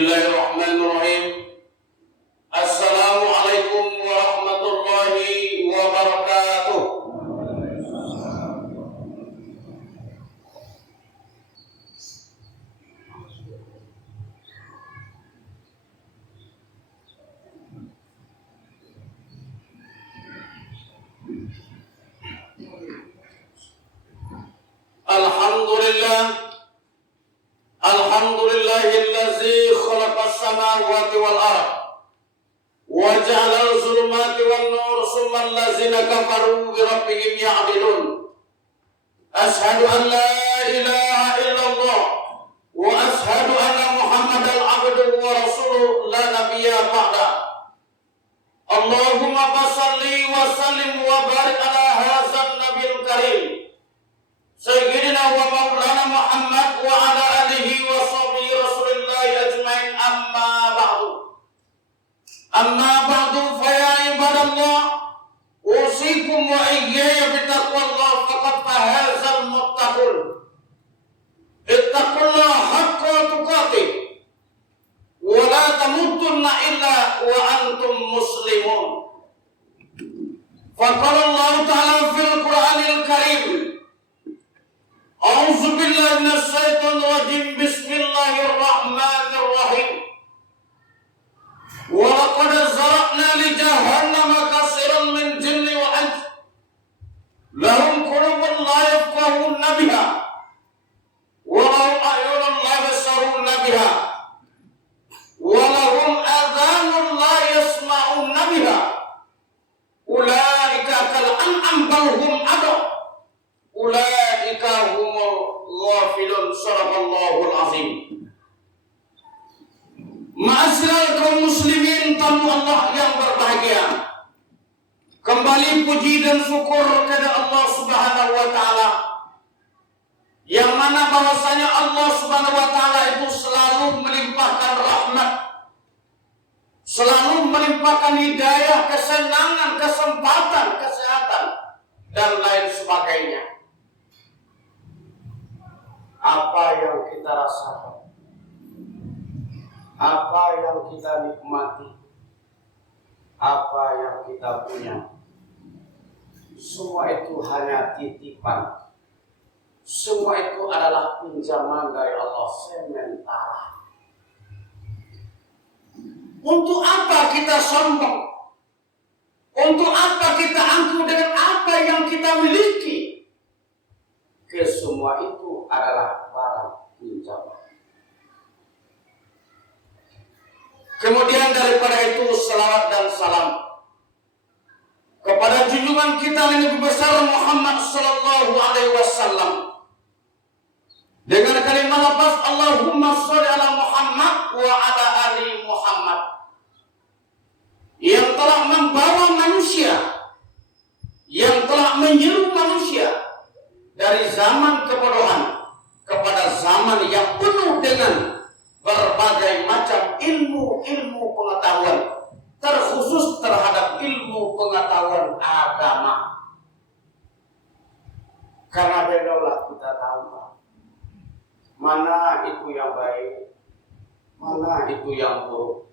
Bismillahirrahmanirrahim. Assalamualaikum warahmatullahi wabarakatuh. Alhamdulillahillazi khalaqas samawati wal ard wa ja'alal zulumati wan nur summal ladzina kafaru bi rabbihim ya'dilun. Ashhadu an la ilaha illallah wa ashhadu anna Muhammadan abduhu wa rasuluhu la nabiyya ba'da. Allahumma shalli wa sallim wa barik ala hadzal nabiyil karim Sayyidina wa maulana Muhammad wa ala alihi wa sahbihi rasulillahi ajmain, amma ba'du fa ya ibadallah usikum wa iyyaya bitaqwallah faqad fahazal muttaqun. Ittaqullaha haqqa tuqatih wa la tamutunna illa wa antum muslimun. Faqala Allah ta'ala fil Qur'anil Karim, A'udzu billahi minasy syaithanir rajim. Bismillahirrahmanirrahim. Wa laqad zara'na li jahannama katsiran min jinni wal ins. Lahum qulubun la yafqahuna biha wa lahum a'yunun la yabsaruna biha wa lahum adhanun la yasma'una biha. Ulaika kal an'am bal hum adall. Ulaika humul ghafilun. Sadaqallahul azim. Ma'asyiral kaum muslimin, tamu Allah yang berbahagia, kembali puji dan syukur kepada Allah Subhanahu wa taala, yang mana bahwasanya Allah Subhanahu wa taala itu selalu melimpahkan rahmat, selalu melimpahkan hidayah, kesenangan, kesempatan, kesehatan dan lain sebagainya. Apa yang kita rasakan, apa yang kita nikmati, apa yang kita punya, semua itu hanya titipan. Semua itu adalah pinjaman dari Allah sementara. Untuk apa kita sombong? Untuk apa kita angkuh dengan apa yang kita miliki? Kesemua itu adalah barang pinjaman. Kemudian daripada itu salawat dan salam kepada junjungan kita Nabi besar Muhammad sallallahu alaihi wasallam dengan kalimat lafaz Allahumma shalli ala Muhammad wa ala ali Muhammad, yang telah membawa manusia, yang telah menyeru manusia dari zaman kebodohan kepada zaman yang penuh dengan berbagai macam ilmu pengetahuan, terkhusus terhadap ilmu pengetahuan agama. Karena bedaulah kita tahu mana itu yang baik, mana itu yang buruk,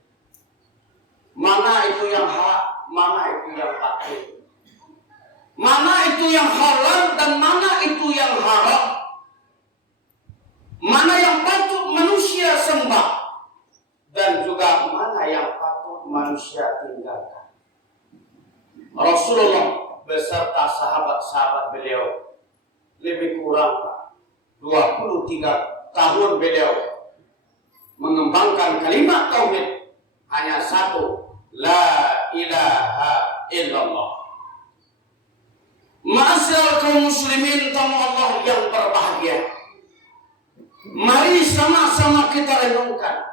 mana itu yang hak, mana itu yang batil, mana itu yang halal dan mana itu yang haram, mana yang patut manusia sembah dan juga mana yang patut manusia tinggalkan. Rasulullah beserta sahabat-sahabat beliau, lebih kurang 23 tahun beliau mengembangkan kalimat tauhid hanya satu, la ilaha illallah. Ma'asyiral kaum muslimin, tamu Allah yang berbahagia, mari sama-sama kita renungkan,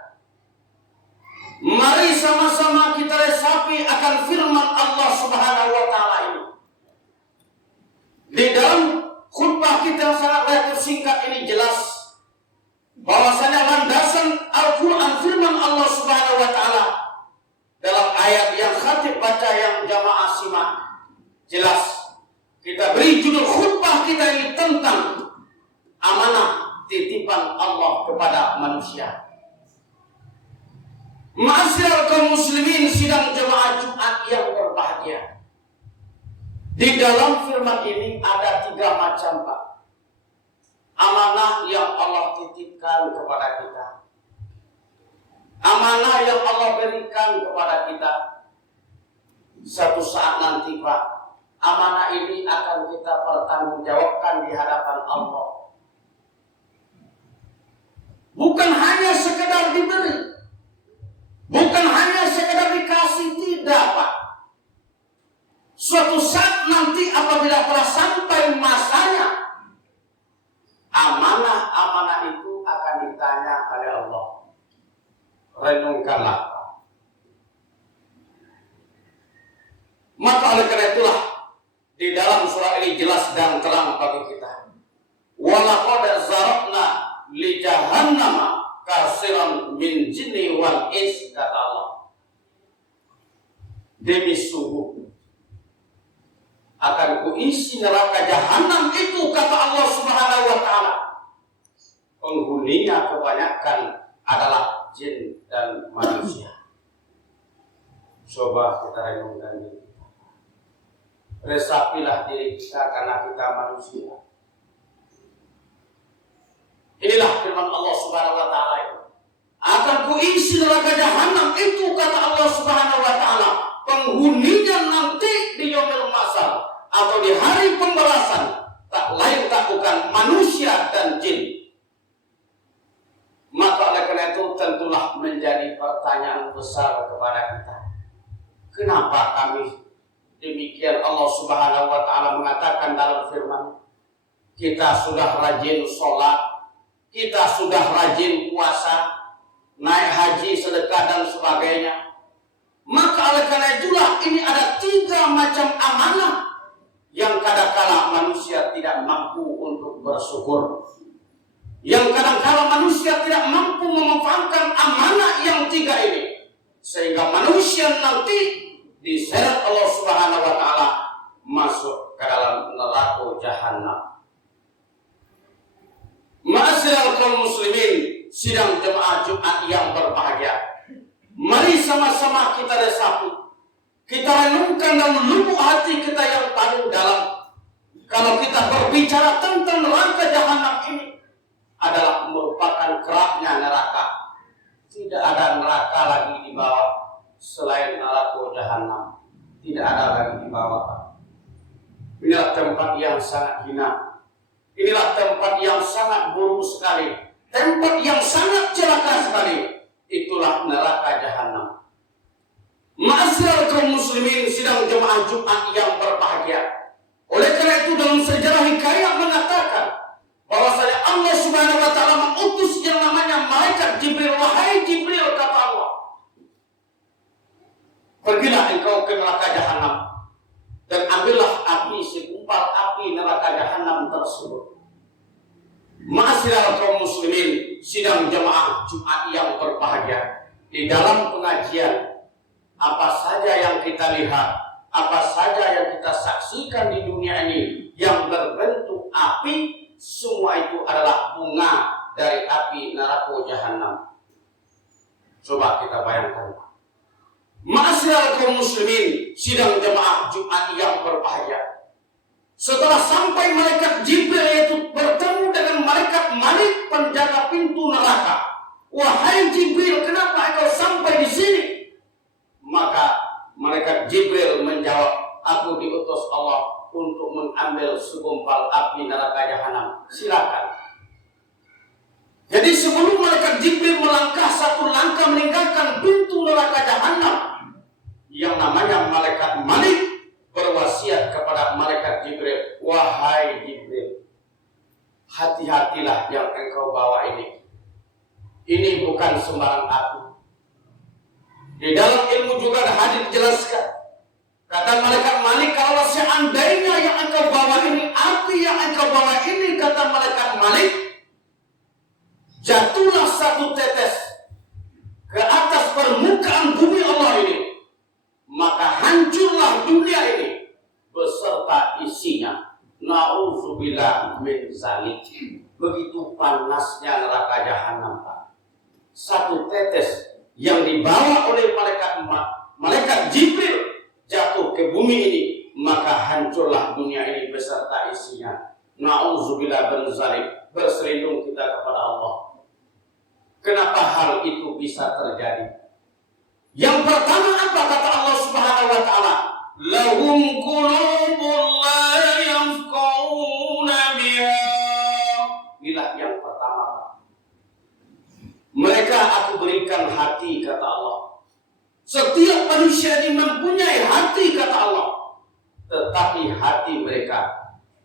mari sama-sama kita resapi akan firman Allah Subhanahu wa taala ini. Di dalam khutbah kita yang sangat relatif singkat ini jelas bahwasanya landasan Al-Qur'an firman Allah Subhanahu wa taala dalam ayat yang khatib baca yang jamaah simak jelas. Kita beri judul khutbah kita ini tentang amanah titipan Allah kepada manusia. Ma'asyiral kaum muslimin sidang jemaah Jumat yang berbahagia. Di dalam firman ini ada 3 macam, Pak, amanah yang Allah titipkan kepada kita. Amanah yang Allah berikan kepada kita. Satu saat nanti, Pak, amanah ini akan kita pertanggungjawabkan di hadapan Allah. Bukan hanya sekedar diberi, bukan hanya sekedar dikasih, tidak, Pak. Suatu saat nanti apabila telah sampai masanya, amanah-amanah itu akan ditanya oleh Allah. Renungkanlah. Maka oleh karena itulah di dalam surah ini jelas dan terang bagi kita. Walaqad zarabna li jahannama katsiran min jinni wal ins, kata Allah. Demi sungguh akan kuisi neraka jahanam itu, kata Allah Subhanahu wa taala. Penghuninya kebanyakan adalah jin dan manusia. Coba kita renungkan diri kita. Resapilah diri kita karena kita manusia. Inilah firman Allah Subhanahu wa taala itu. Akan kuisi neraka jahanam itu, kata Allah Subhanahu wa taala. Penghuninya nanti di yaumil mahsyar atau di hari pembalasan tak lain tak bukan manusia dan jin. Maka oleh karena itu tentulah menjadi pertanyaan besar kepada kita. Kenapa kami demikian? Allah Subhanahu wa taala mengatakan dalam firman, kita sudah rajin sholat, kita sudah rajin puasa, naik haji, sedekah dan sebagainya. Maka oleh karena itulah ini ada 3 macam amanah yang kadangkala manusia tidak mampu untuk bersyukur. Yang kadang-kala manusia tidak mampu memanfaatkan amanah yang 3 ini, sehingga manusia nanti diseret Allah Subhanahu wa taala masuk ke dalam neraka jahanam. Ma'asyiral kaum muslimin sidang jemaah Jumat yang berbahagia, mari sama-sama kita resapi, kita renungkan dalam lubuk hati kita yang paling dalam. Kalau kita berbicara tentang neraka jahanam ini, adalah merupakan keraknya neraka. Tidak ada neraka lagi di bawah selain neraka jahanam. Tidak ada lagi di bawah. Inilah tempat yang sangat hina. Inilah tempat yang sangat buruk sekali. Tempat yang sangat celaka sekali. Itulah neraka jahanam. Ma'asyiral kaum muslimin sidang jemaah Jumat yang berbahagia. Oleh karena itu dalam sejarah hikayat mengatakan bahwasanya Allah Subhanahu wa taala mengutus yang namanya malaikat Jibril. Wahai Jibril, kata Allah, pergilah engkau ke neraka jahanam dan ambillah api, segumpal api neraka jahanam tersebut. Ma'asyiral kaum muslimin sidang jemaah Jumat yang berbahagia, di dalam pengajian apa saja yang kita lihat, apa saja yang kita saksikan di dunia ini yang berbentuk api, semua itu adalah bunga dari api neraka jahanam. Coba kita bayangkan. Ma'asyiral kaum muslimin sidang jemaah Jumat yang berbahagia, setelah sampai malaikat Jibril yaitu bertemu dengan malaikat Malik penjaga pintu neraka. Wahai Jibril, kenapa engkau sampai di sini? Maka malaikat Jibril menjawab, aku diutus Allah untuk mengambil segumpal api neraka jahanam. Silakan. Jadi sebelum malaikat Jibril melangkah satu langkah meninggalkan pintu neraka jahanam, yang namanya malaikat Malik berwasiat kepada malaikat Jibril, wahai Jibril, hati-hatilah yang engkau bawa ini. Ini bukan sembarang api. Di dalam ilmu juga ada hadis dijelaskan. Kata malaikat Malik, kalau seandainya yang engkau bawa ini, api yang engkau bawa ini, kata malaikat Malik, jatuhlah satu tetes ke atas permukaan bumi Allah ini, maka hancurlah dunia ini beserta isinya. Na'udzubillah min zalik. Begitu panasnya neraka jahanam, Pak. Satu tetes yang dibawa oleh malaikat Jibril jatuh ke bumi ini, maka hancurlah dunia ini beserta isinya. Na'udzubillah min dzalik. Berselindung kita kepada Allah. Kenapa hal itu bisa terjadi? Yang pertama apa kata Allah Subhanahu wa taala? Lahum qulubun la yafqahuna biha. Inilah yang pertama. Mereka aku berikan hati kata Allah. Setiap manusia ini mempunyai hati kata Allah. Tetapi hati mereka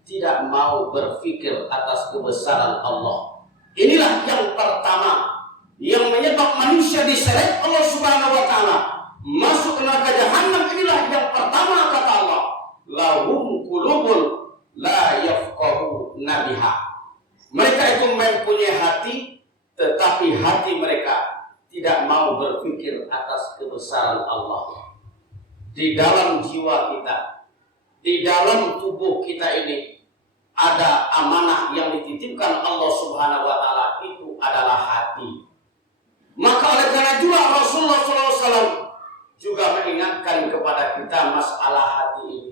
tidak mau berpikir atas kebesaran Allah. Inilah yang pertama yang menyebab manusia diseret Allah Subhanahu wa taala masuk ke neraka jahanam. Inilah yang pertama kata Allah. Lahum qulubun la yafqahuna biha. Mereka itu mempunyai hati, tetapi hati mereka tidak mau berpikir atas kebesaran Allah. Di dalam jiwa kita, di dalam tubuh kita ini ada amanah yang dititipkan Allah Subhanahu wa taala, itu adalah hati. Maka oleh karena juga Rasulullah SAW juga mengingatkan kepada kita masalah hati ini.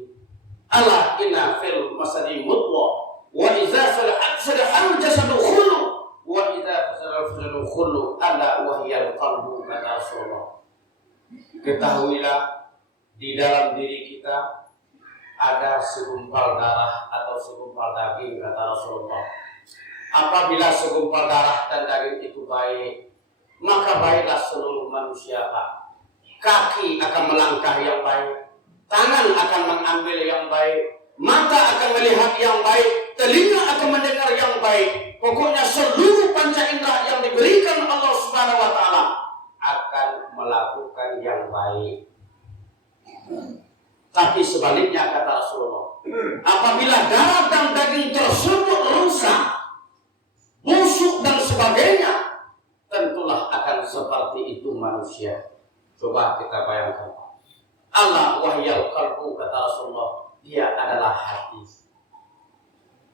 Ala inna fil masadi mudghah wa idza salahat jasadu khulu wa idza fasada khulu ala wa hiya qalbu kata Rasulullah. Ketahuilah di dalam diri kita ada segumpal darah atau segumpal daging kata Rasulullah. Apabila segumpal darah dan daging itu baik, maka baiklah seluruh manusia Pak. Kaki akan melangkah yang baik, tangan akan mengambil yang baik, mata akan melihat yang baik, telinga akan mendengar yang baik. Pokoknya seluruh panca indera yang diberikan Allah Subhanahu wa taala akan melakukan yang baik. Tapi sebaliknya kata Rasulullah, apabila darah dan daging tersebut rusak, busuk dan sebagainya, tentulah akan seperti itu manusia. Coba kita bayangkan. Allah wahyal qalbu kata Rasulullah, dia adalah hati.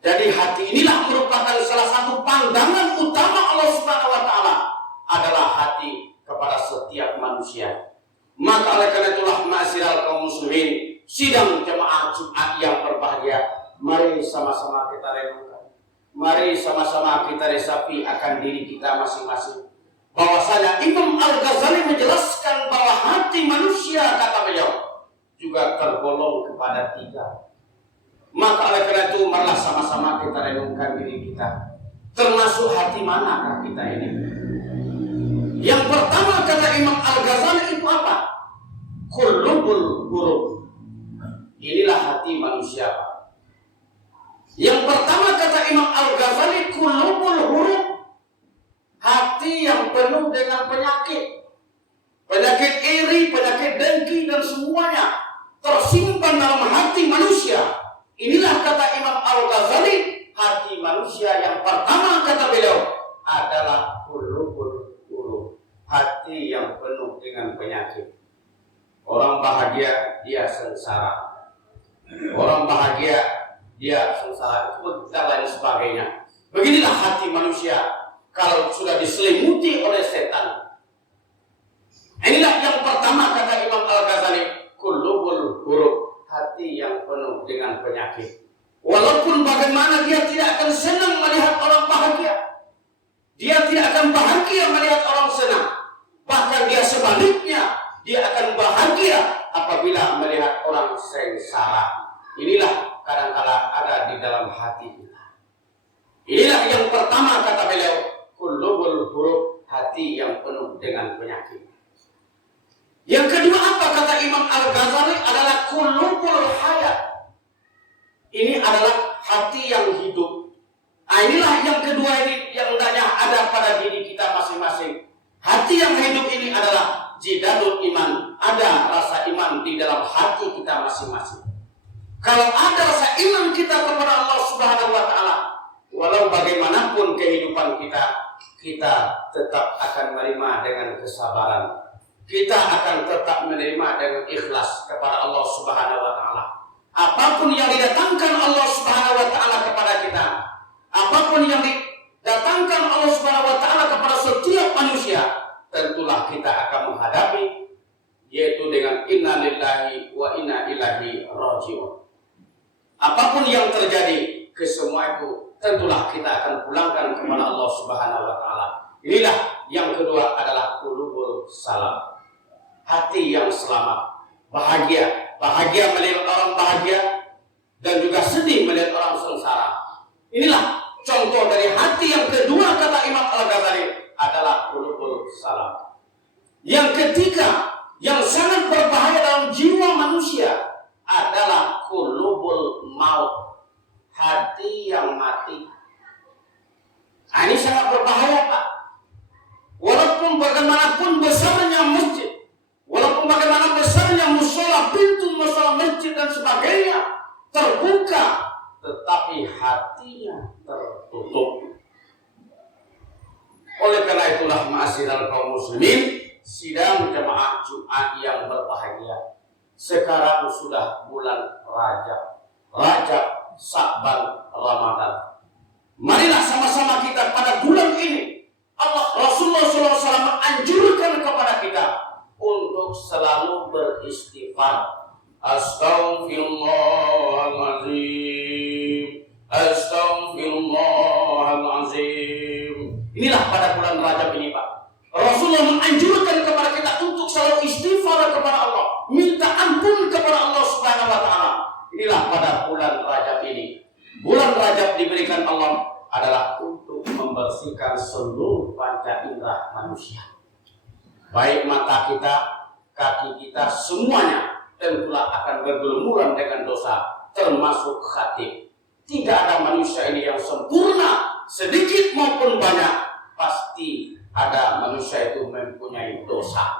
Jadi hati inilah merupakan salah satu pandangan utama Allah Subhanahu wa taala, adalah hati kepada setiap manusia. Maka oleh karena itulah ma'asyiral kaum muslimin, sidang jemaah Jumat yang berbahagia, mari sama-sama kita renungkan. Mari sama-sama kita resapi akan diri kita masing-masing. Bahwasanya Imam Al-Ghazali menjelaskan bahwa hati manusia kata beliau juga tergolong kepada 3. Maka oleh karena itu marilah sama-sama kita renungkan diri kita. Termasuk hati manakah kita ini? Yang pertama kata Imam Al-Ghazali itu apa? Qulubul huruf. Inilah hati manusia. Yang pertama kata Imam Al-Ghazali qulubul huruf. Hati yang penuh dengan penyakit. Penyakit iri, penyakit dengki dan semuanya tersimpan dalam hati manusia. Inilah kata Imam Al-Ghazali, hati manusia yang pertama kata beliau adalah qulubul huruf. Hati yang penuh dengan penyakit. Orang bahagia dia sengsara. Orang bahagia dia sengsara, dan lain sebagainya. Beginilah hati manusia kalau sudah diselimuti oleh setan. Inilah yang pertama kata Imam Al-Ghazali, qulubul huruf, hati yang penuh dengan penyakit. Walaupun bagaimana dia tidak akan senang melihat orang bahagia, dia tidak akan bahagia melihat orang senang. Bahkan dia sebaliknya, dia akan bahagia apabila melihat orang sengsara. Inilah kadang-kadang ada di dalam hati kita. Inilah yang pertama kata beliau, qulubul huruf, hati yang penuh dengan penyakit. Yang kedua apa kata Imam Al-Ghazali adalah qulubul hayat. Ini adalah hati yang hidup. Inilah yang kedua ini yang hendaknya ada pada diri kita masing-masing. Hati yang hidup ini adalah jidadul iman. Ada rasa iman di dalam hati kita masing-masing. Kalau ada rasa iman kita kepada Allah Subhanahu wa taala, walau bagaimanapun kehidupan kita, kita tetap akan menerima dengan kesabaran. Kita akan tetap menerima dengan ikhlas kepada Allah Subhanahu wa taala. Apapun yang didatangkan Allah Subhanahu wa taala kepada kita, apapun yang didatangkan Allah Subhanahu wa taala kepada setiap manusia, tentulah kita akan menghadapi, yaitu dengan inna lillahi wa inna ilaihi raji'un. Apapun yang terjadi, kesemua itu tentulah kita akan pulangkan kepada Allah Subhanahu wa taala. Inilah yang kedua adalah qulubul salam. Hati yang selamat, bahagia melihat orang bahagia dan juga sedih melihat orang sengsara. Inilah contoh dari hati yang kedua, kata Imam Al-Ghazali, adalah qulubul salam. Yang ketiga, yang sangat berbahaya dalam jiwa manusia adalah qulubul maut, hati yang mati. Nah, ini sangat berbahaya, Pak. Walaupun bagaimanapun besarnya masjid, walaupun bagaimana besarnya musola, pintu musola masjid dan sebagainya terbuka, tetapi hatinya tertutup. Oleh karena itulah ma'asyiral kaum muslimin, sidang jemaah Jumat yang berbahagia, sekarang sudah bulan Rajab, Sya'ban, Ramadan. Marilah sama-sama kita pada bulan ini, Rasulullah SAW menganjurkan kepada kita untuk selalu beristighfar. Astaghfirullahaladzim, astaghfirullahaladzim. Inilah pada bulan Rajab ini, Pak, Rasulullah menganjurkan kepada kita untuk selalu istighfar kepada Allah, minta ampun kepada Allah Subhanahu wa taala. Inilah pada bulan Rajab ini. Bulan Rajab diberikan Allah adalah untuk membersihkan seluruh panca indera manusia. Baik mata kita, kaki kita, semuanya tentulah akan bergelumuran dengan dosa, termasuk hati. Tidak ada manusia ini yang sempurna, sedikit maupun banyak, pasti ada manusia itu mempunyai dosa.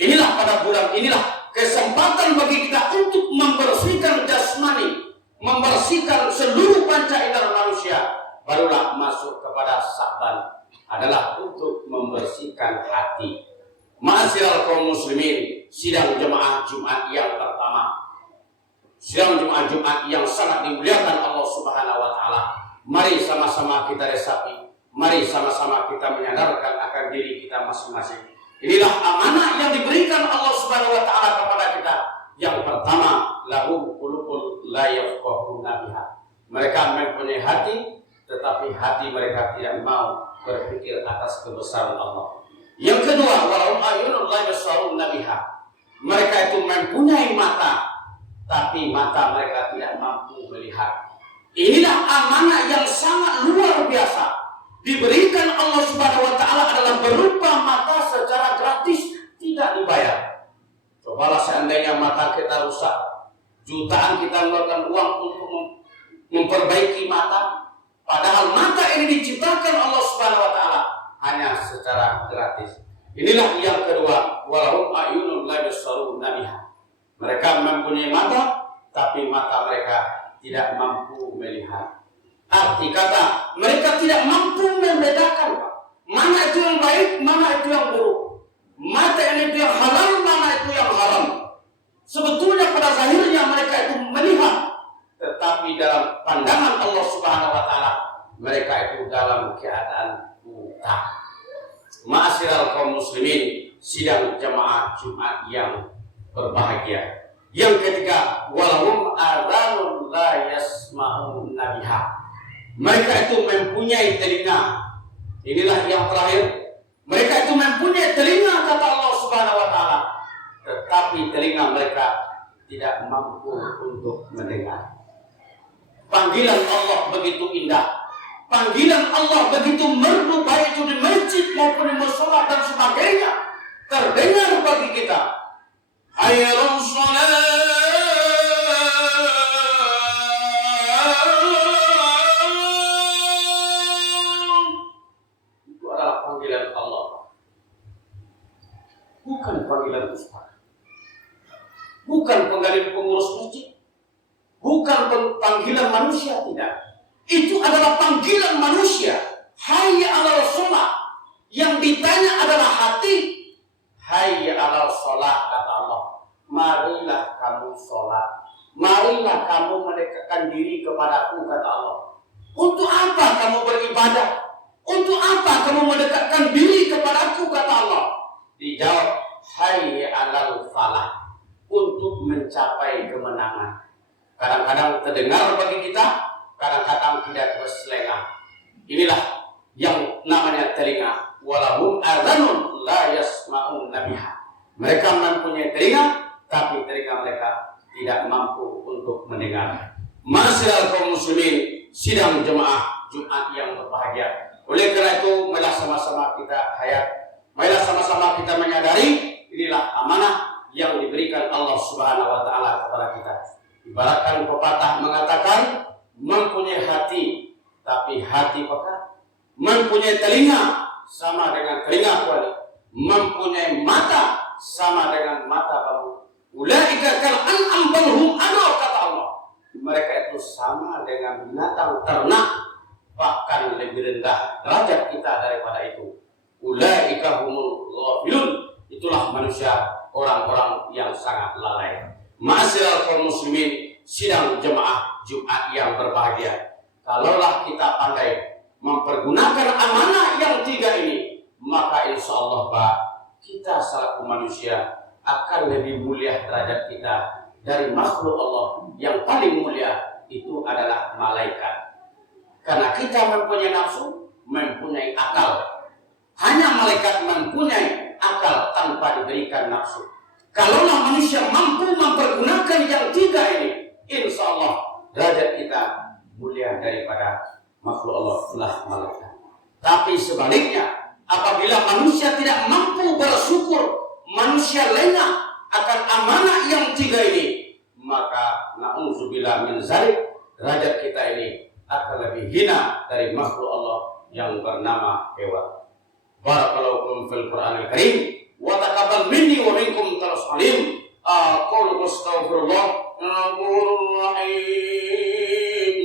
Inilah pada bulan inilah kesempatan bagi kita untuk membersihkan jasmani, membersihkan seluruh panca indera manusia. Barulah masuk kepada Sya'ban, adalah untuk membersihkan hati. Ma'asyiral kaum muslimin, sidang jemaah Jumat yang pertama, sidang jemaah Jumat yang sangat dimuliakan Allah Subhanahu wa taala. Mari sama-sama kita resapi, mari sama-sama kita menyadarkan akan diri kita masing-masing. Inilah amanah yang diberikan Allah Subhanahu wa taala kepada kita. Yang pertama, lahum qulubun la yafqahuna biha. Mereka mempunyai hati, tetapi hati mereka tidak mau berpikir atas kebesaran Allah. Yang kedua, walahum ayunun la yabsaruna biha. Mereka itu mempunyai mata, tapi mata mereka tidak mampu melihat. Inilah amanah yang sangat luar biasa diberikan Allah Subhanahu wa taala, adalah berupa mata secara gratis, tidak dibayar. Cobalah seandainya mata kita rusak, jutaan kita mengeluarkan uang untuk memperbaiki mata, padahal mata ini diciptakan Allah Subhanahu wa taala hanya secara gratis. Inilah yang kedua, walahum ayunun la yabsaruna biha. Mereka mempunyai mata, tapi mata mereka tidak mampu melihat. Arti kata, mereka tidak mampu membedakan, Pak, mana itu yang baik, mana itu yang buruk, mata ini itu yang halal, mana itu yang haram. Sebetulnya pada zahirnya mereka itu melihat, tetapi dalam pandangan Allah Subhanahu wa taala mereka itu dalam keadaan buta. Ma'asyiral kaum muslimin, sidang jemaah Jumat yang berbahagia. Yang ketiga, walahum adhanun la yasma'una biha. Mereka itu mempunyai telinga. Inilah yang terakhir. Mereka itu mempunyai telinga, kata Allah Subhanahu wa taala, tetapi telinga mereka tidak mampu untuk mendengar. Panggilan Allah begitu indah, panggilan Allah begitu merdu, baik itu di masjid maupun di mushola dan sebagainya, terdengar bagi kita. Hayyal shalah, itu adalah panggilan Allah, bukan panggilan ustaz, bukan panggilan pengurus masjid, bukan panggilan manusia, tidak. Itu adalah panggilan manusia. Hayya 'alal shalah. Yang ditanya adalah hati. Hayya 'alal shalah, kata Allah. Marilah kamu sholat. Marilah kamu mendekatkan diri kepadaku, kata Allah. Untuk apa kamu beribadah? Untuk apa kamu mendekatkan diri kepadaku, kata Allah? Dijawab, hayya 'alal falah, untuk mencapai kemenangan. Kadang-kadang terdengar bagi kita, kadang-kadang tidak berselenga. Inilah yang namanya telinga. Walahum adzanun la yasma'una biha. Mereka mempunyai telinga, tapi telinga mereka tidak mampu untuk mendengar. Masyaallah kaum muslimin, sidang jemaah Jumat yang berbahagia. Oleh karena itu, marilah sama-sama kita marilah sama-sama kita menyadari inilah amanah yang diberikan Allah Subhanahu wa taala kepada kita. Ibaratkan pepatah mengatakan, mempunyai hati tapi hati pekat, mempunyai telinga sama dengan telinga kuali, mempunyai mata sama dengan mata kamu. Ulaika kal an'am bal hum adall, kata Allah. Mereka itu sama dengan binatang ternak, bahkan lebih rendah derajat kita daripada itu. Ulaika humul ghafilun, itulah manusia, orang-orang yang sangat lalai. Ma'asyiral kaum muslimin, sidang jemaah Jumat yang berbahagia. Kalaulah kita pandai mempergunakan amanah yang tiga ini, maka insya Allah Pak, kita selaku manusia akan lebih mulia derajat kita dari makhluk Allah. Yang paling mulia itu adalah malaikat. Karena kita mempunyai nafsu, mempunyai akal. Hanya malaikat mempunyai akal tanpa diberikan nafsu. Kalaulah manusia mampu mempergunakan yang tiga ini, insya Allah derajat kita mulia daripada makhluk Allah lah malaikat. Tapi sebaliknya, apabila manusia tidak mampu bersyukur, manusia lengah akan amanah yang tiga ini, maka na'udzubillah min zalik, derajat kita ini akan lebih hina dari makhluk Allah yang bernama hewan. Barakallahu fil Qur'anil Karim wa taqabbal minni wa minkum taras alim. Aqulu astaghfirullah innahul rahim.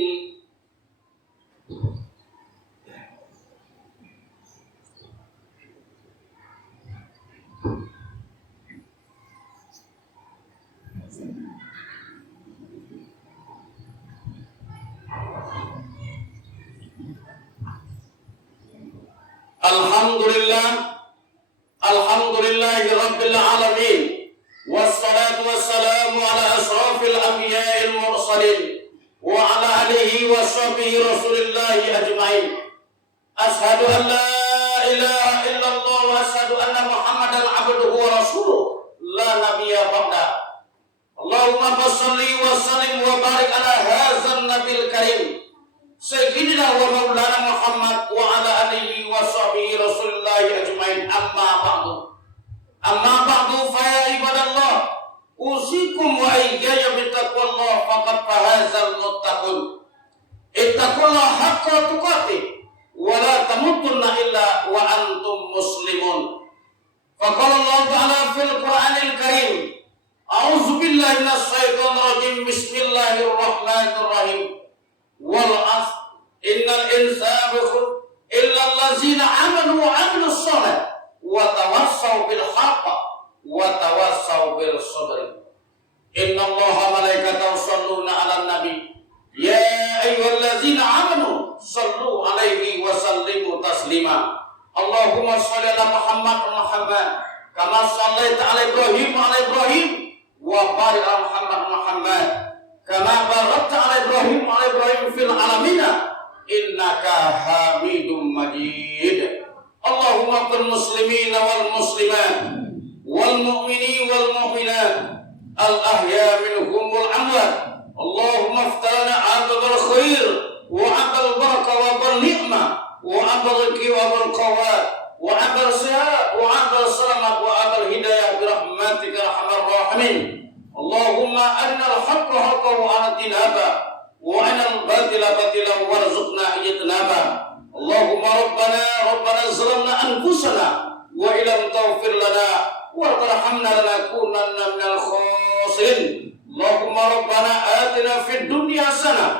Alhamdulillahi rabbil alamin, wassalatu wassalamu ala asrafil anbiya'il mursalin wa ala alihi wa sahbihi rasulillahi ajma'in. Ashhadu an la ilaha illallah wa ashhadu anna Muhammadan abduhu wa rasuluh la nabiyya ba'da. Allahumma shalli wa sallim wa barik ala hadzal nabil karim Sayyidina wa maulana Muhammad wa ala alihi wa sahbihi rasulillahi ajma'in. Amma ba'du fa ya ibadallah, usikum wa iyaya bittaqwallah faqad fahazal muttaqun. Ittaqullah haqqa tuqatih wa la tamutunna illa wa antum muslimun. Faqala Allah ta'ala fil Qur'anil Karim, a'udzu billahi minasy syaithanir rajim, bismillahirrahmanirrahim. Wal asr innal insana khusr illa allazina amanu wa 'amilus shalihati wa tawassaw bil haqqi wa tawassaw bil sabri. Innallaha malaikatahu yusholluna 'alan nabi ya ayyuhallazina amanu shallu 'alaihi wa sallimu taslima. Allahumma shalli ala Muhammad wa Muhammad kama shallaita 'ala Ibrahim wa 'ala Ibrahim wa barik 'ala Muhammad wa Muhammad kama barakta 'ala Ibrahim wa 'ala Ibrahim fil alamin innaka Hamidum Majid. Allahumma qul muslimina wal muslimat wal mu'minin wal mu'minat al ahya minhum wal amwat. Allahumma aftalana 'abdal khair wa 'abdal barakah wa bil ni'mah wa 'abdal rizqi wa bil qawat wa 'abdal sihat wa 'abdal salamat wa 'abdal hidayah bi rahmatika arhamar rahimin. Allahumma arinal haqqa haqqan wa atinaba wa arinal batila batilan warzuqna ijtinaba. Allahumma rabbana zalamna anfusana wa illam taghfir lana wa tarhamna lanakunanna minal khasirin. Allahumma rabbana atina fid dunya hasanah